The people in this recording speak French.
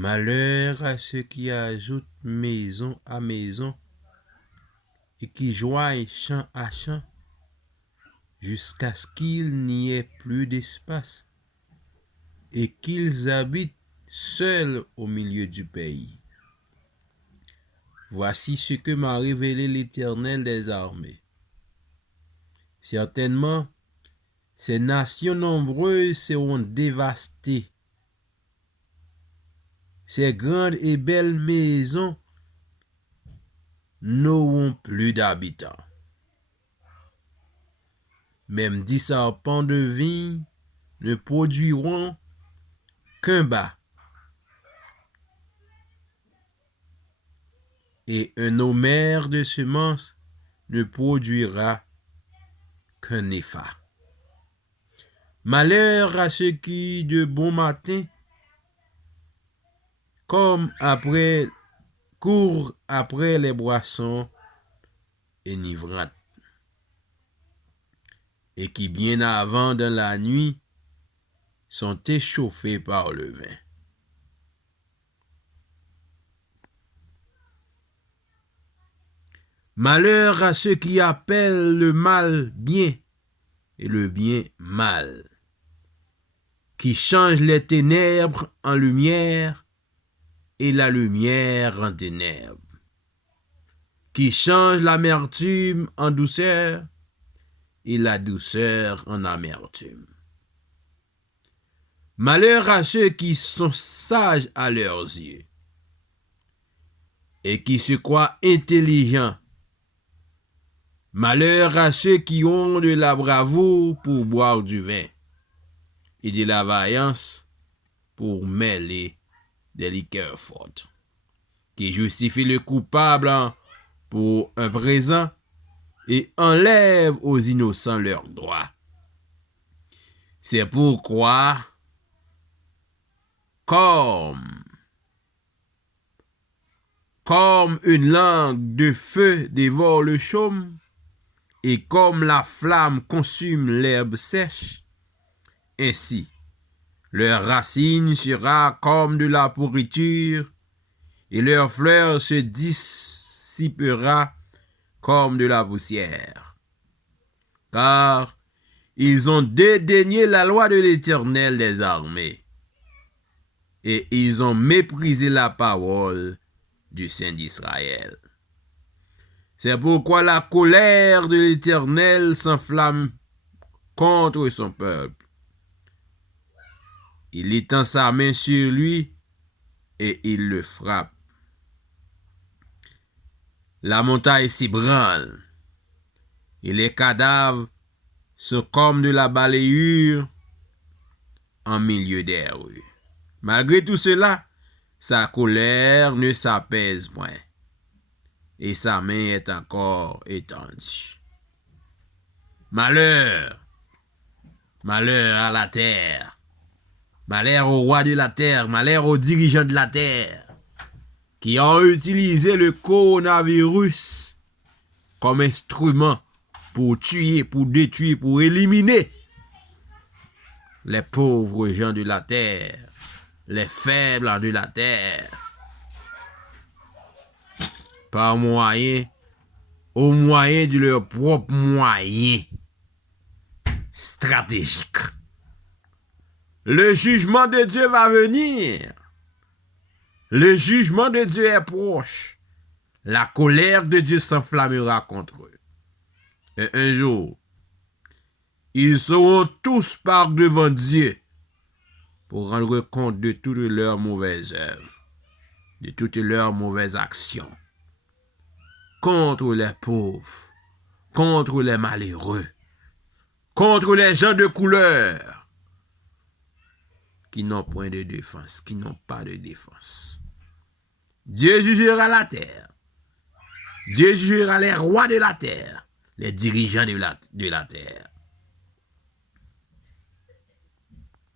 Malheur à ceux qui ajoutent maison à maison et qui joignent champ à champ jusqu'à ce qu'il n'y ait plus d'espace et qu'ils habitent seuls au milieu du pays. Voici ce que m'a révélé l'Éternel des armées. Certainement, ces nations nombreuses seront dévastées. Ces grandes et belles maisons n'auront plus d'habitants. Même 10 arpents de vigne ne produiront qu'un bas. Et un homère de semences ne produira qu'un épha. Malheur à ceux qui, de bon matin, courent après les boissons enivrantes, et qui, bien avant dans la nuit, sont échauffés par le vin. Malheur à ceux qui appellent le mal bien et le bien mal, qui changent les ténèbres en lumière et la lumière en ténèbres, qui changent l'amertume en douceur et la douceur en amertume. Malheur à ceux qui sont sages à leurs yeux et qui se croient intelligents. Malheur à ceux qui ont de la bravoure pour boire du vin et de la vaillance pour mêler des liqueurs fortes, qui justifient le coupable pour un présent et enlèvent aux innocents leurs droits. C'est pourquoi, comme une langue de feu dévore le chaume, et comme la flamme consume l'herbe sèche, ainsi leur racine sera comme de la pourriture, et leur fleur se dissipera comme de la poussière. Car ils ont dédaigné la loi de l'Éternel des armées, et ils ont méprisé la parole du Saint d'Israël. C'est pourquoi la colère de l'Éternel s'enflamme contre son peuple. Il étend sa main sur lui et il le frappe. La montagne s'ébranle et les cadavres sont comme de la balayure en milieu des rues. Malgré tout cela, sa colère ne s'apaise point et sa main est encore étendue. Malheur, malheur à la terre, malheur au roi de la terre, malheur aux dirigeants de la terre, qui ont utilisé le coronavirus comme instrument pour tuer, pour détruire, pour éliminer les pauvres gens de la terre, les faibles de la terre, au moyen de leurs propres moyens stratégiques. Le jugement de Dieu va venir. Le jugement de Dieu est proche. La colère de Dieu s'enflammera contre eux. Et un jour, ils seront tous par devant Dieu pour rendre compte de toutes leurs mauvaises œuvres, de toutes leurs mauvaises actions, contre les pauvres, contre les malheureux, contre les gens de couleur qui n'ont point de défense, qui n'ont pas de défense. Dieu jugera la terre. Dieu jugera les rois de la terre, les dirigeants de la terre.